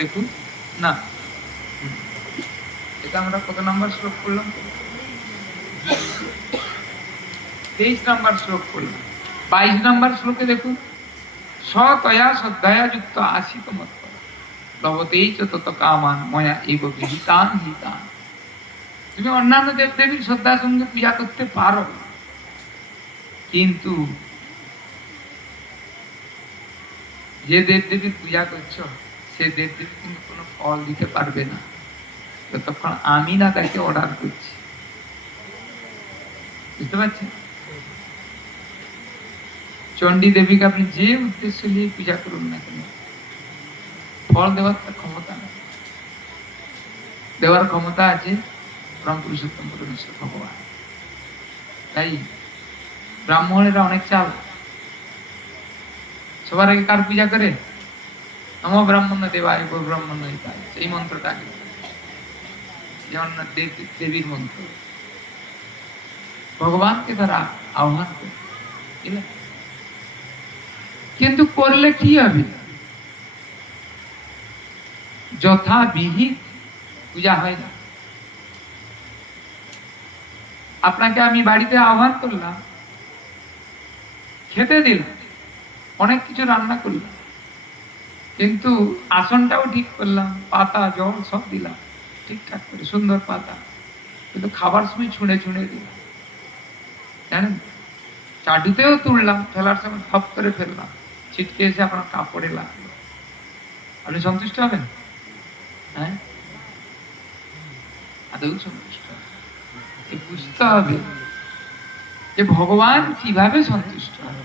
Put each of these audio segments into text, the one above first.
দেখুন না, এটা আমরা কত নম্বর শ্লোক করলাম? 23 নম্বর শ্লোক করলাম। 22 নম্বর শ্লোকে দেখুন, সতয়া শ্রদ্ধয়া যুক্ত আসিত মত লভতেই চ তত কামান ময়া এব বিহিতান হিতান। তুমি অন্যান্য দেবদেবীর শ্রদ্ধার সঙ্গে পূজা করতে পারো, কিন্তু যে দেবদেবীর পূজা করছো সে দেবদেবী কিন্তু কোনো ফল দিতে পারবে না যতক্ষণ আমি না তাকে অর্ডার করছি। বুঝতে পারছেন? চণ্ডী দেবীকে আপনি যে উদ্দেশ্য নিয়ে পূজা করুন না কেন, ফল দেওয়ার তার ক্ষমতা নেই। দেওয়ার ক্ষমতা আছে পরম পুরুষোত্তম পরমেশ্বর ভগবান। তাই ব্রাহ্মণেরা অনেক চাল, সবার আগে কার পূজা করে? নম ব্রাহ্মণ দেবায় গো ব্রাহ্মণ হিতায়, এই মন্ত্রটা আগে, যেমন দেবীর মন্ত্র, ভগবানকে তারা আহ্বান করে। কিন্তু করলে কি হবে? যথাবিহিত পূজা হয় না। আপনাকে আমি বাড়িতে আহ্বান করলাম, খেতে দিলাম, অনেক কিছু রান্না করলাম, কিন্তু আসনটাও ঠিক করলাম, পাতা জল সব দিলাম ঠিকঠাক করে, সুন্দর পাতা, কিন্তু খাবার সময় ছুঁড়ে ছুঁড়ে দিলাম, জানেন? চাটুতেও তুললাম, ফেলার সময় ধপ করে ফেললাম, ছিটকে এসে আপনার কাপড়ে লাগলো, আপনি সন্তুষ্ট হবেন? হ্যাঁ, আদৌ সন্তুষ্ট হবে? বুঝতে হবে যে ভগবান কিভাবে সন্তুষ্ট হবে।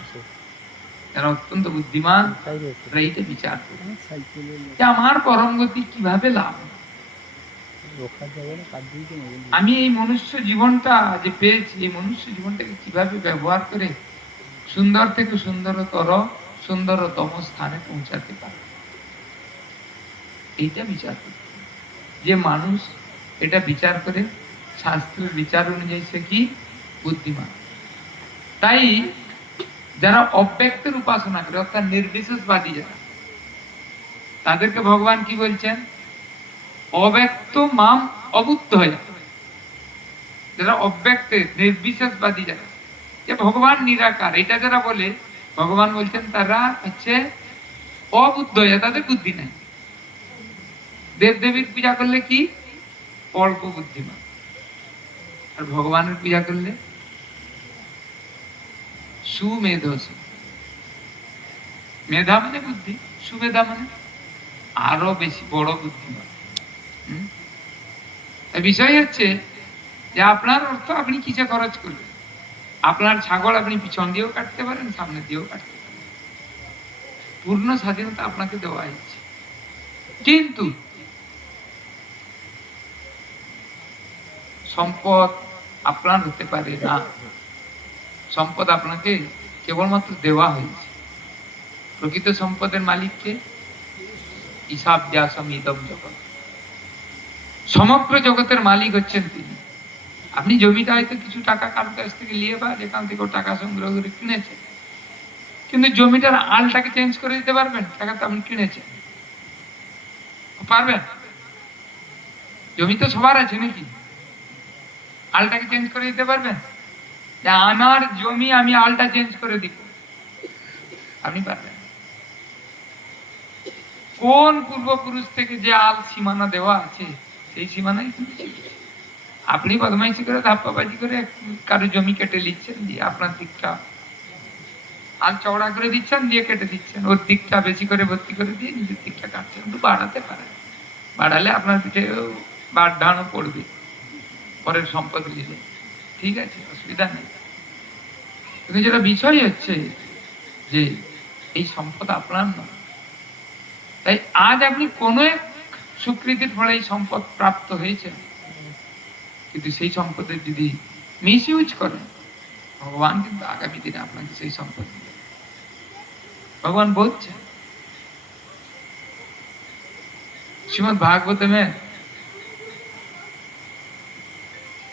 যারা অত্যন্ত বুদ্ধিমান তারা এইটা বিচার করে যে আমার পরম গতি কিভাবে লাভ। আমি এই মনুষ্য জীবনটা যে পেয়েছি, এই মনুষ্য জীবনটাকে কিভাবে ব্যবহার করে সুন্দর থেকে সুন্দরতম স্থানে পৌঁছাতে পারে, এইটা বিচার করে। যে মানুষ এটা বিচার করে, শাস্ত্রের বিচার অনুযায়ী সে কি বুদ্ধিমান। তাই যারা অব্যক্তের উপাসনা করে, অর্থাৎ নির্বিশেষবাদী যারা, তাদেরকে ভগবান কি বলছেন? অব্যক্ত মাম অবুদ্ধ হয়ে। যারা অব্যক্তের নির্বিশেষবাদী যারা, যে ভগবান নিরাকার এটা যারা বলে, ভগবান বলছেন তারা হচ্ছে অবুদ্ধ হয়ে, তাদের বুদ্ধি নাই। দেবদেবীর পূজা করলে কি অল্প বুদ্ধিমান, আর ভগবানের পূজা করলে সুমেধস। মেধা মানে বুদ্ধি, সুমেধা মানে আরো বেশি বড় বুদ্ধিমান। বিষয় হচ্ছে যে আপনার অর্থ আপনি কিসে খরচ করবেন। আপনার ছাগল আপনি পিছন দিয়েও কাটতে পারেন, সামনে দিয়েও কাটতে পারেন, পূর্ণ স্বাধীনতা আপনাকে দেওয়া হয়েছে। কিন্তু সম্পদ আপনার হতে পারে না, সম্পদ আপনাকে কেবলমাত্র দেওয়া হয়েছে। প্রকৃত সম্পদের মালিককে হিসাব ব্যাসম ইদম জগৎ, সমগ্র জগতের মালিক হচ্ছেন তিনি। আপনি জমিটা হয়তো কিছু টাকা কারোর কাছ থেকে নিয়ে বা যেখান থেকে টাকা সংগ্রহ করে কিনেছেন, কিন্তু জমিটার আলটাকে চেঞ্জ করে দিতে পারবেন? টাকা তো আপনি কিনেছেন, পারবেন? জমি তো সবার আছে নাকি? আলটাকে চেঞ্জ করে দিতে পারবেন? যে আমার জমি আমি আলটা চেঞ্জ করে দিব, আপনি পারবেন? কোন পূর্বপুরুষ থেকে যে আল সীমানা দেওয়া আছে সেই সীমানাই আপনি বদমাইশি করে ধাপ্পাবাজি করে কারো জমি কেটে নিচ্ছেন, দিয়ে আপনার দিকটা আল চওড়া করে দিচ্ছেন, দিয়ে কেটে দিচ্ছেন, ওর দিকটা বেশি করে ভর্তি করে দিয়ে নিজের দিকটা কাটছেন। একটু বাড়াতে পারেন, বাড়ালে আপনার পিঠে বাড়ানো পড়বে পরের সম্পদ নিলে, ঠিক আছে, অসুবিধা নেই। কিন্তু যেটা বিষয় হচ্ছে যে এই সম্পদ আপনার নয়। তাই আজ আপনি কোনো এক স্বীকৃতির ফলে এই সম্পদ প্রাপ্ত হয়েছে, কিন্তু সেই সম্পদের যদি মিস ইউজ করেন, ভগবান কিন্তু আগামী দিনে আপনাকে সেই সম্পদ দিবে। ভগবান বলছে শ্রীমদ ভাগবতমে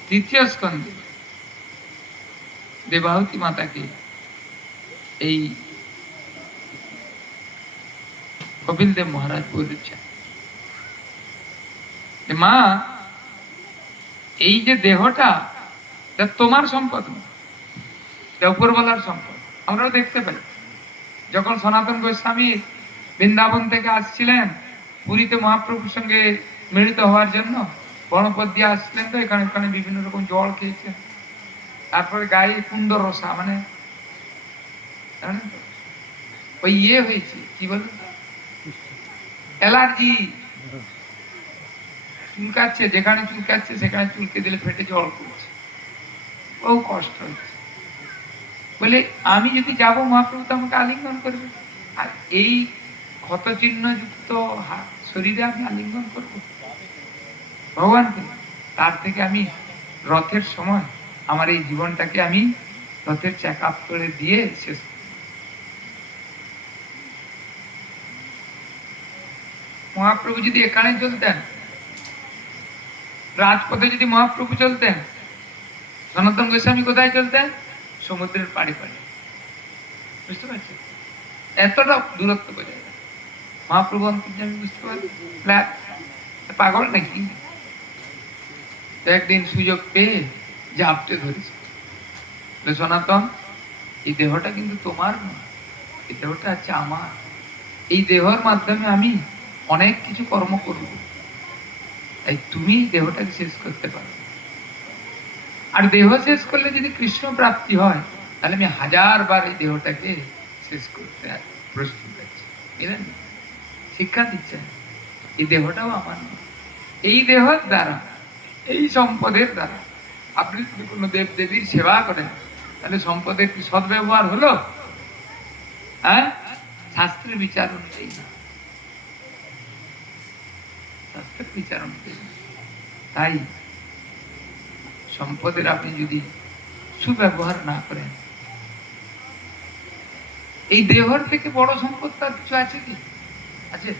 3য় স্কন্ধে দেবাহুতি মাতাকে এই কপিল দেব মহারাজ বলেছেন মা এই যে দেহটা এটা তোমার সম্পদ না, এটা উপরওয়ালার সম্পদ। আমরাও দেখতে পাই যখন সনাতন গোস্বামী বৃন্দাবন থেকে আসছিলেন পুরীতে মহাপ্রভুর সঙ্গে মিলিত হওয়ার জন্য, গণপত দিয়ে আসছিলেন, তো এখানে এখানে বিভিন্ন রকম জল খেয়েছেন, তারপরে গায়ে কুন্দ রসা মানে জানেন তো, ওই হয়েছে কি বল অ্যালার্জি, চুলকাচ্ছে, যেখানে চুলকাচ্ছে সেখানে চুলকে দিলে ফেটে জল পড়ছে, ও কষ্ট হচ্ছে। বলে আমি যদি যাবো মহাপ্রভু তো আমাকে আলিঙ্গন করবে, আর এই ক্ষত চিহ্ন যুক্ত শরীরে আমি আলিঙ্গন করবো ভগবানকে? তার থেকে আমি রথের সময় আমার এই জীবনটাকে আমি রথের চেক আপ করে দিয়ে শেষ। মহাপ্রভু যদি এখানে চলতেন, রাজপথে যদি মহাপ্রভু চলতেন, সনাতন গোস্বামী কোথায় চলতেন? সমুদ্রের পাড়ে পাড়ে। বুঝতে পারছেন? এতটা দূরত্ব বোঝা যায়। মহাপ্রভু অন্তর্যামী, বুঝতে পারছি পাগল নাকি? একদিন সুযোগ পেয়ে জাপটে ধরেছে, সনাতন এই দেহটা কিন্তু তোমার নয়, এই দেহটা আছে আমার। এই দেহর মাধ্যমে আমি অনেক কিছু কর্ম করব, তাই তুমি দেহটাকে শেষ করতে পারো। আর দেহ শেষ করলে যদি কৃষ্ণ প্রাপ্তি হয়, তাহলে আমি 1000 বার এই দেহটাকে শেষ করতে প্রস্তুত আছি। বুঝলেন? শিক্ষা দিচ্ছেন এই দেহটাও আমার নয়। এই দেহের দ্বারা, এই সম্পদের দ্বারা আপনি যদি কোনো দেব দেবীর সেবা করেন, তাহলে সম্পদের কি সদ্ব্যবহার হলো? হ্যাঁ, শাস্ত্রের বিচার অনুযায়ী না, শাস্ত্রের বিচার অনুযায়ী। তাই সম্পদের আপনি যদি সুব্যবহার না করেন, এই দেহর থেকে বড় সম্পদ তার কিছু আছে কি? আছে?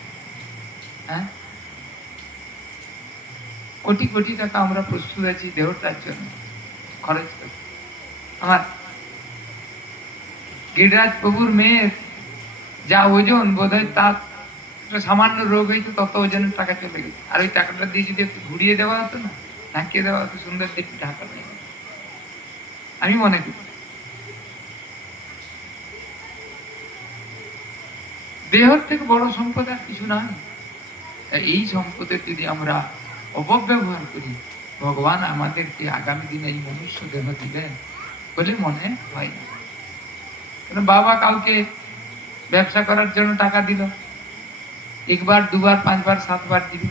হ্যাঁ, কোটি কোটি টাকা আমরা প্রস্তুত আছি দেহটার জন্য খরচ করতে। আমার গিরিরাজ প্রভুর মেয়ের যা ওজন, বোধ হয় তার সামান্য রোগ হয়েছে, তত ওজনের টাকা চলে গেছে। আর ওই টাকাটা দিয়ে যদি একটু ঘুরিয়ে দেওয়া হতো না, ঢাকিয়ে দেওয়া হতো, সুন্দর দেখতে ঢাকা নেই। আমি মনে করি দেহর থেকে বড় সম্পদ আর কিছু না। এই সম্পদের যদি আমরা অপব্যবহার করি, ভগবান আমাদেরকে আগামী দিনে এই মনুষ্য দেহ দিবেন বলে মনে হয় না। বাবা কাউকে ব্যবসা করার জন্য টাকা দিল, 1 বার 2 বার 5 বার 7 বার দিবে,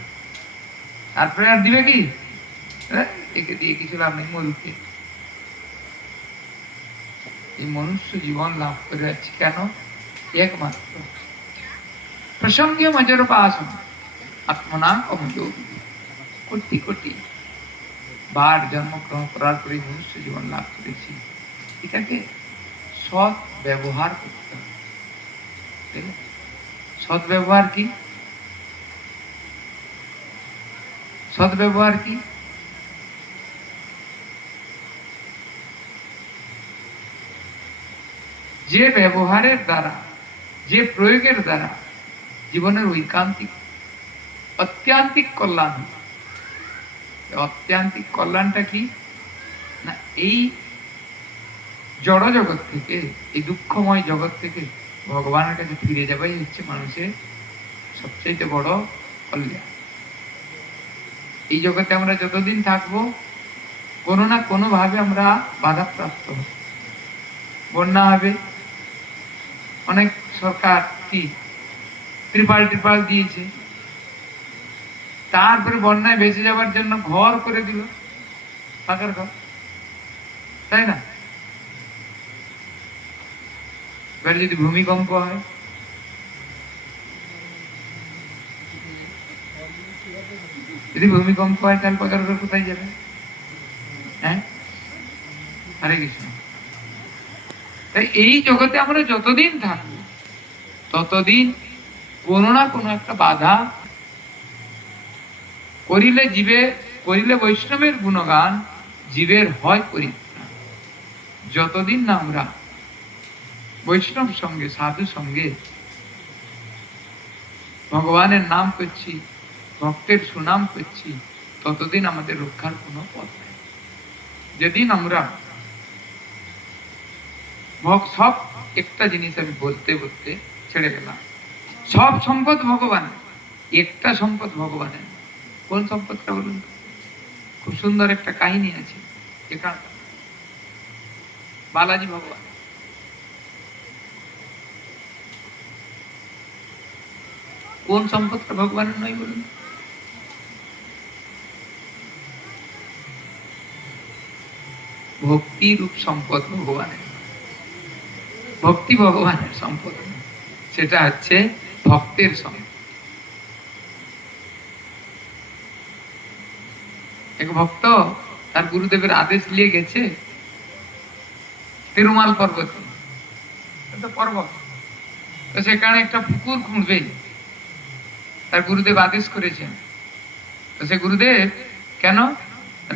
তারপরে আর দিবে কি? একে দিয়ে কিছু লাভ নেই, মরুকে। এই মনুষ্য জীবন লাভ করে যাচ্ছি কেন? একমাত্র প্রসঙ্গে মজর পাসন আত্মনা কমযোগ। কোটি কোটি বার জন্মগ্রহণ করার পরে মনুষ্য জীবন লাভ করেছি, এটাকে সৎ ব্যবহার করতে হবে। সৎ ব্যবহার কি? সৎ ব্যবহার কি? যে ব্যবহারের দ্বারা, যে প্রয়োগের দ্বারা জীবনের ঐকান্তিক অত্যান্তিক কল্যাণ। অত্যান্তিক কল্যাণটা কি না? এই জড় জগৎ থেকে, এই দুঃখময় জগৎ থেকে ভগবানের কাছে ফিরে যাবাই হচ্ছে মানুষের সবচেয়ে বড় কল্যাণ। এই জগতে আমরা যতদিন থাকবো, কোনো না কোনো ভাবে আমরা বাধাপ্রাপ্ত হব। বন্যা হবে, অনেক সরকার কি ত্রিপাল দিয়েছে, তারপরে বন্যায় বেঁচে যাওয়ার জন্য ঘর করে দিল, পাকার ঘর, তাই না? এবার যদি ভূমিকম্প হয়, যদি ভূমিকম্প হয় তাহলে পাকার ঘর কোথায় যাবে? হ্যাঁ, হরে কৃষ্ণ। তাই এই জগতে আমরা যতদিন থাকবো, ততদিন কোনো না কোনো একটা বাধা করিলে জীবে, করিলে বৈষ্ণবের গুণগান, জীবের হয় পরিত্রাণ। যতদিন না আমরা বৈষ্ণব সঙ্গে, সাধু সঙ্গে ভগবানের নাম করছি, ভক্তের সুনাম করছি, ততদিন আমাদের রক্ষার কোনো পথ নেই। যেদিন আমরা সব, একটা জিনিস আমি বলতে বলতে ছেড়ে গেলাম, সব সম্পদ ভগবানের, একটা সম্পদ ভগবানের। কোন সম্পদটা বলুন? খুব সুন্দর একটা কাহিনী আছে এখানে। বালাজি ভগবান, কোন সম্পদটা ভগবানের নয় বলুন? ভক্তি রূপ সম্পদ ভগবানের। ভক্তি ভগবানের সম্পদ, সেটা হচ্ছে ভক্তের সম্পদ। এক ভক্ত তার গুরুদেবের আদেশ নিয়ে গেছে তিরুমাল পর্বতে, পর্বত, তো সেখানে একটা পুকুর খুঁড়বে, তার গুরুদেব আদেশ করেছেন। তো সে গুরুদেব কেন?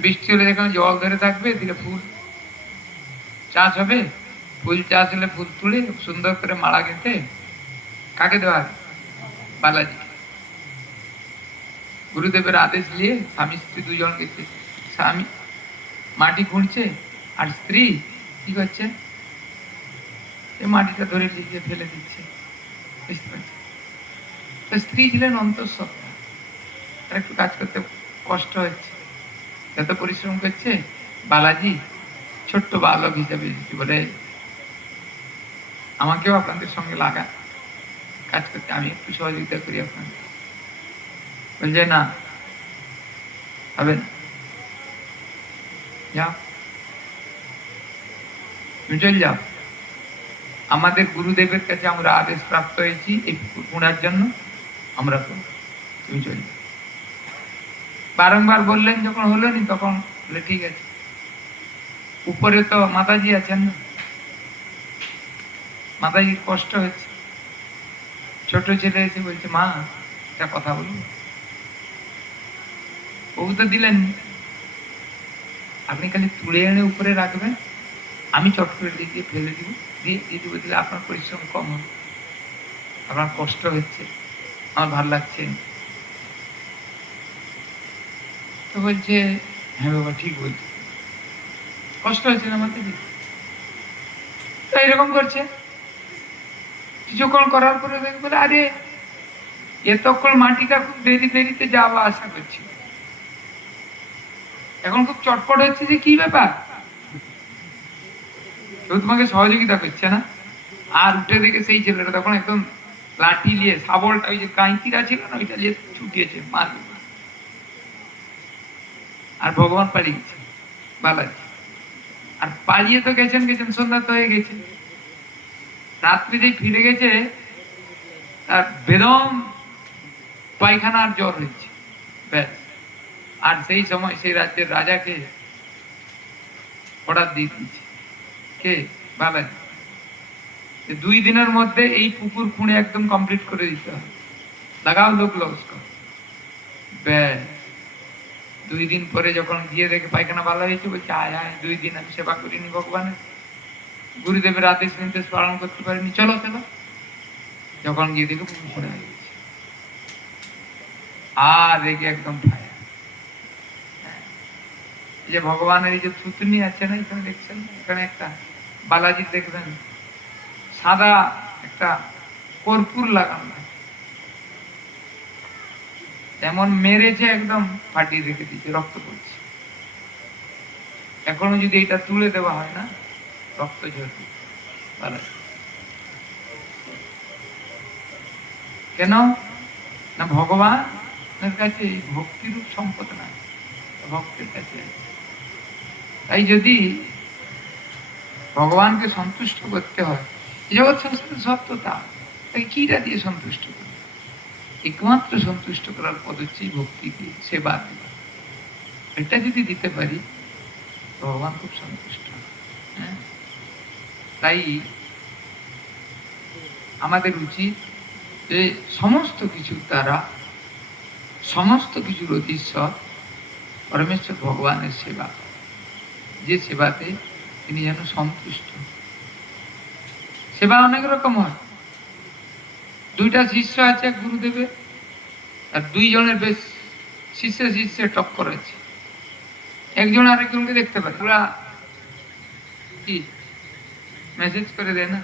বৃষ্টি হলে যেখানে জল ধরে থাকবে, দিলে ফুল চাষ হবে, ফুল চাষ হলে ফুল তুলে সুন্দর করে মালা গেঁথে কাকে দেওয়া হবে? বালাজি। গুরুদেবের আদেশ নিয়ে স্বামী স্ত্রী দুজন গেছে। স্বামী মাটি খুঁড়ছে আর স্ত্রী কি করছে? মাটিটা ধরে লিখে ফেলে দিচ্ছে। স্ত্রী ছিলেন অন্তঃসত্ত্বা, তার একটু কাজ করতে কষ্ট হচ্ছে, এত পরিশ্রম করছে। বালাজি ছোট্ট বালক হিসাবে বলে, আমাকেও আপনাদের সঙ্গে লাগা কাজ করতে, আমি একটু সহযোগিতা করি আপনাদের। বলছে না, হবে না, যাও, তুমি চল যাও। আমাদের গুরুদেবের কাছে আমরা আদেশ প্রাপ্ত হয়েছি এই পুকুর খোঁড়ার জন্য, আমরা করব, তুমি চল যাও। বারংবার বললেন, যখন হলো নি তখন বলে ঠিক আছে। উপরে তো মাতাজি আছেন না, মাতাজির কষ্ট হচ্ছে। ছোট ছেলে এসে বলছে, মা একটা কথা বলবো। ও তো দিলেন, আপনি খালি তুলে এনে উপরে রাখবেন, আমি চট করে দিয়ে ফেলে দিব, দিয়ে দিব, দিলে আপনার পরিশ্রম কম হবে, আপনার কষ্ট হচ্ছে, আমার ভালো লাগছে। তো বলছে, হ্যাঁ বাবা ঠিক বলছে, কষ্ট হচ্ছে না মাতাজি। তো এরকম করছে। কিছুক্ষণ করার পরে দেখবো, আরে এতক্ষণ মাটিটা খুব দেরিতে যাওয়া আসা করছি, এখন খুব চটপট হচ্ছে, যে কি ব্যাপার? কেউ তোমাকে সহযোগিতা করছে না। আর উঠে দেখে সেই ছেলেটা তখন একদম লাঠি নিয়ে, শাবলটা, ওই যে কাঁইতিরা ছিল না, ওইটা নিয়ে ছুটিয়েছে, মারবে। আর ভগবান পালিয়ে গেছে, বালাজি। আর পালিয়ে তো গেছেন, সন্ধ্যা তো হয়ে গেছে। রাত্রি যে ফিরে গেছে, তার বেদম পায়খানার জ্বর হয়েছে, ব্যাস। আর সেই সময় সেই রাজ্যের রাজাকে অর্ডার দিয়ে দিচ্ছে, কে? বালাজি, 2 দিনের মধ্যে এই পুকুর খুঁড়ে একদম কমপ্লিট করে দিতে হবে, লাগাও লোক লস্কর। ব্যাস 2 দিন পরে যখন গিয়ে দেখে পায়খানা ভালো হয়েছে, বলছে আয় 2 দিন আমি সেবা করিনি ভগবানের, গুরুদেবের আদেশ নির্দেশ পালন করতে পারিনি, চলো। যখন গিয়ে দেখে পুকুর খুঁড়ে হয়ে গেছে, আর দেখে একদম ফায়া। যে ভগবানের এই যে থুতনি আছে না, এখানে দেখছেন, এখানে একটা বালাজি দেখবেন সাদা একটা কর্পূর লাগানো, এমন মেরেছে, একদম ফাটিয়ে রেখে দিয়েছে, রক্ত পড়ছে। এখনো যদি এটা তুলে দেওয়া হয় না, রক্ত ঝরবে। কেন না? ভগবানের কাছে ভক্তিরূপ সম্পদ না, ভক্তের কাছে। তাই যদি ভগবানকে সন্তুষ্ট করতে হয়, জগৎ সংসারে সব তো তা, তাকে কিটা দিয়ে সন্তুষ্ট করবে? একমাত্র সন্তুষ্ট করার পদ হচ্ছে ভক্তি দিয়ে, সেবা দেওয়া। এটা যদি দিতে পারি, ভগবান খুব সন্তুষ্ট। হ্যাঁ, তাই আমাদের উচিত যে সমস্ত কিছুর দ্বারা, সমস্ত কিছুর অধীশ্বর পরমেশ্বর ভগবানের সেবা, যে সেবাতে তিনি যেন সন্তুষ্ট। সেবা অনেক রকম হয়। 2টা শিষ্য আছে গুরুদেবের, আর 2 জনের বেশ শিষ্যে শিষ্যে টক্কর আছে, একজন আরেকজনকে দেখতে পারে, ওরা কি মেসেজ করে দেয় না?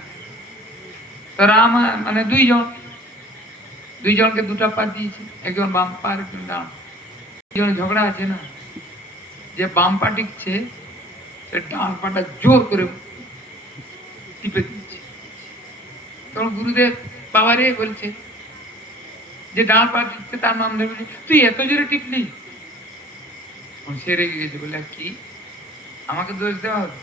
তো রাম মানে দুইজনকে দুটা পা দিয়েছে, একজন বাম পা একজন ডান। দুজন ঝগড়া আছে না, যে বাম পা টিকছে সে ডান পাটা জোর করে টিপে দিচ্ছে। তখন গুরুদেব বাবারে বলছে যে ডান পা টিপছে তার নাম ধরে বলছে, তুই এত জোরে টিপলি? সে রেগে গেছে, বলে কি আমাকে দোষ দেওয়া হবে?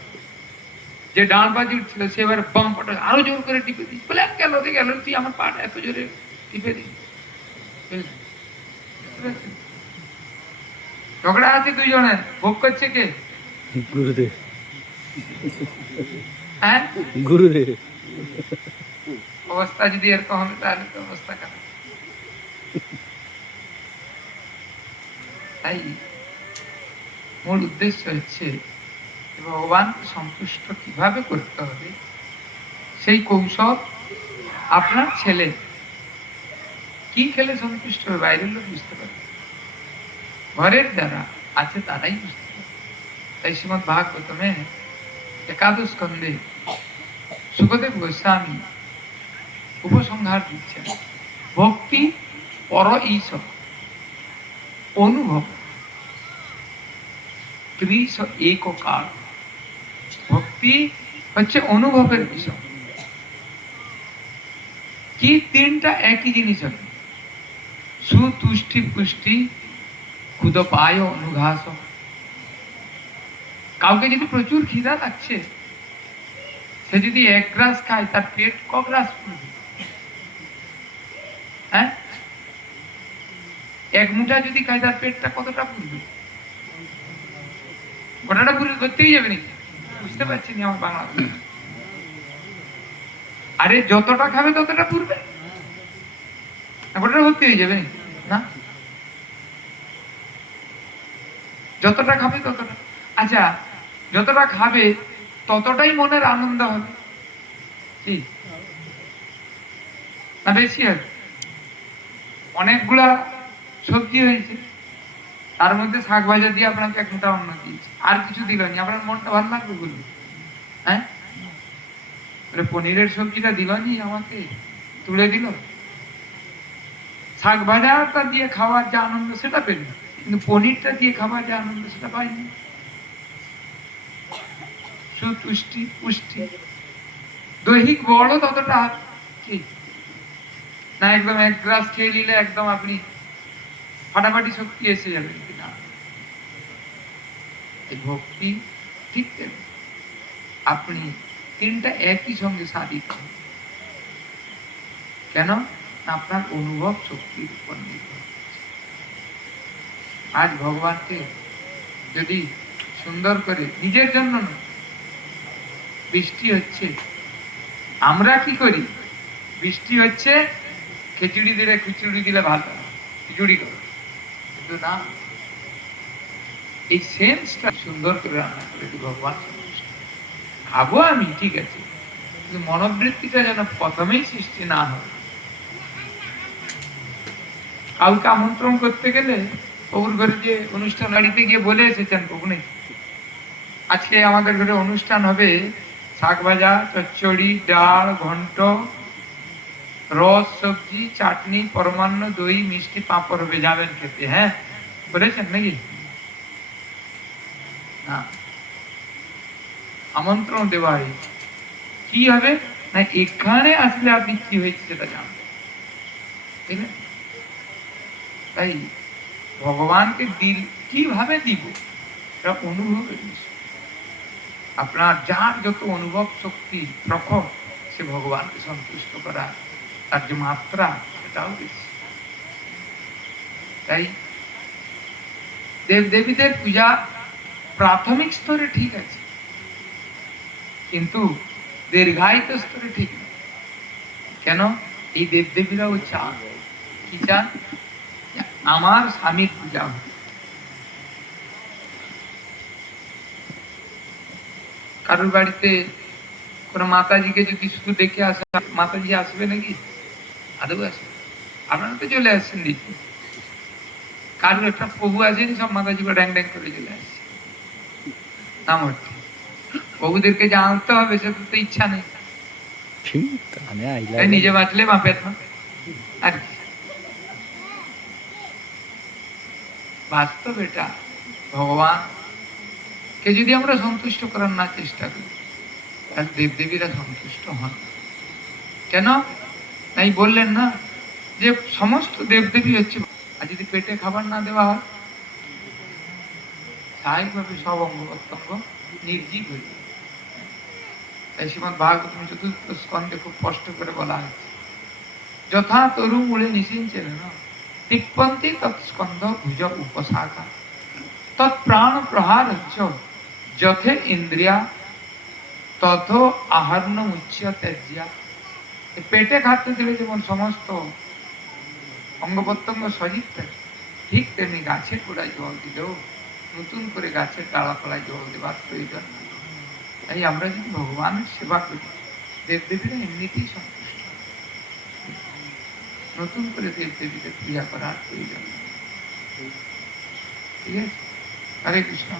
যে ডান পা জুটছিল সে এবার বাম পাটা আরো জোর করে টিপে দিচ্ছে, বলে গেল রে গেল, তুই আমার পাটা এত জোরে টিপে দিস। ঝগড়া আছে দুইজনের, ভোগ করছে কে? গুরুদেব। হ্যাঁ, গুরুদেব। অবস্থা যদি এরকম হবে তাহলে তো অবস্থা খারাপ। তাই মূল উদ্দেশ্য হচ্ছে ভগবানকে সন্তুষ্ট কিভাবে করতে হবে সেই কৌশল। আপনার ছেলে কি খেলে সন্তুষ্ট হবে বাইরের লোক বুঝতে পারবে, ঘরের যারা আছে তারাই বুঝতে পারবে। তাই শ্রীমদ ভাগবতমে একাদশ স্কন্ধে সুখদেব গোস্বামী উপসংহার দিচ্ছেন, ভক্তি পর ঈশ অনুভব ত্রিশ এক কাল। ভক্তি হচ্ছে অনুভবের বিষয়। কি তিনটা একই জিনিস হবে, সুতুষ্টি পুষ্টি ক্ষুদপায় অনুঘাস। কাউকে যদি প্রচুর খিদা লাগছে, সে যদি এক গ্রাস খায় তার পেট ক গ্রাস পুরবে? হ্যাঁ, এক মুঠা যদি খায় তার পেটটা কতটা পুরবে? গোটাটা পুরো ধরতেই যাবে নাকি? বুঝতে পারছি না আমার বাংলা। আরে যতটা খাবে ততটা পুরবে, গোটাটা ভর্তি হয়ে যাবে না? যতটা খাবে ততটা। আচ্ছা, যতটা খাবে ততটাই মনের আনন্দ হবে কি না বেশি হবে? অনেকগুলা সবজি হয়েছে, তার মধ্যে শাক ভাজা দিয়ে আপনাকে এক মুঠা অন্ন দিয়েছে, আর কিছু দিল নি, আপনার মনটা ভালো লাগবে বলবে? হ্যাঁ, পনিরের সবজিটা দিল নি, আমাকে তুলে দিল, শাক ভাজাটা দিয়ে খাওয়ার যে আনন্দ সেটা পেল, কিন্তু পনিরটা দিয়ে খাওয়ার যে আনন্দ সেটা পাইনি। সুতুষ্টি পুষ্টি দৈহিক বড় ততটা কি না, একদম এক গ্লাস খেয়ে নিলে একদম আপনি ফাটাফাটি শক্তি এসে যাবে কিনা। এই ভক্তি ঠিক আপনি তিনটা একই সঙ্গে সাধিত। কেন? আপনার অনুভব শক্তির উপর নির্ভর। আজ ভগবানকে যদি সুন্দর করে নিজের জন্য নয়, বৃষ্টি হচ্ছে, আমরা কি করি? বৃষ্টি হচ্ছে, খিচুড়ি দিলে ভালো, খিচুড়ি করো, কিন্তু না, এই সেন্সটা সুন্দর করে রান্না করে দিই, ভগবান খাবো আমি ঠিক আছে, কিন্তু মনোবৃত্তিটা যেন প্রথমেই সৃষ্টি না হয়। কাউকে আমন্ত্রণ করতে গেলে প্রভুর ঘরে যে অনুষ্ঠান বাড়িতে গিয়ে বলে এসেছেন, প্রভু নেই আজকে আমাদের ঘরে অনুষ্ঠান হবে, শাক ভাজা, চচ্চড়ি, ডাল, ঘন্ট, রস, সবজি, চাটনি, পরমান্ন, দই, মিষ্টি, পাঁপড় হবে, যাবেন খেতে? হ্যাঁ বলেছেন নাকি? না, আমন্ত্রণ দেওয়া হয়েছে। কি হবে না, এখানে আসলে আপনি কি হয়েছে সেটা জানবেন, তাই না? তাই ভগবানকে দিল কিভাবে দিব, এটা অনুভবের বিষয়। আপনার যার যত অনুভব শক্তি প্রখর, সে ভগবানকে সন্তুষ্ট করা তার যে মাত্রা সেটাও বেশি। তাই দেব দেবীদের পূজা প্রাথমিক স্তরে ঠিক আছে, কিন্তু দীর্ঘায়িত স্তরে ঠিক না। কেন? এই দেব দেবীরাও চান কি? চান আমার স্বামীর পূজা হোক। কারোর বাড়িতে কোন মাতাজিকে যদি শুধু দেখে আসা, মাতাজি আসবে নাকি? আদৌ আসবে? আপনারা তো চলে আসছেন দেখি, কারোর একটা প্রভু আছেন, সব মাতাজি করে ড্যাং ড্যাং করে চলে আসছে নাম হচ্ছে। প্রভুদেরকে জানতে হবে, সে তো ইচ্ছা নেই, ঠিক তাহলে আইলা তাই নিজে বাঁচলে বাপের না আর কি। বাস্তব এটা, ভগবান কে যদি আমরা সন্তুষ্ট করার না চেষ্টা করি, তাহলে দেবদেবীরা সন্তুষ্ট হন না। কেন? তাই বললেন না যে সমস্ত দেবদেবী হচ্ছে, আর যদি পেটে খাবার না দেওয়া হয়, স্বাভাবিকভাবে সব অঙ্গ প্রত্যঙ্গ নির্জীব হয়ে যাবে। তাই শ্রীমদ ভাগবতম চতুর্থ স্কন্ধে খুব স্পষ্ট করে বলা হয়েছে, যথা তরু মূলে নিষিঞ্চেন তিপ্পন্তি তৎস্কন্ধ ভুজ উপশাখা তৎপ্রাণ প্রহার যথে ইন্দ্রিয়া তথ আহর্ণ উচ্চ ত্যাজ্যা। পেটে খাদ্য দিলে যেমন সমস্ত অঙ্গ প্রত্যঙ্গ সজীব থাকে, ঠিক তেমনি গাছের গোড়ায় জল দিলেও নতুন করে গাছের ডালাপালায় জল দেওয়ার প্রয়োজন নেই। তাই আমরা যদি ভগবানের সেবা করি, দেবদেবীরা এমনিতেই সন্তুষ্ট, নতুন করে দেবদেবীদের পূজা করার প্রয়োজন নেই। ঠিক আছে, হরে কৃষ্ণ।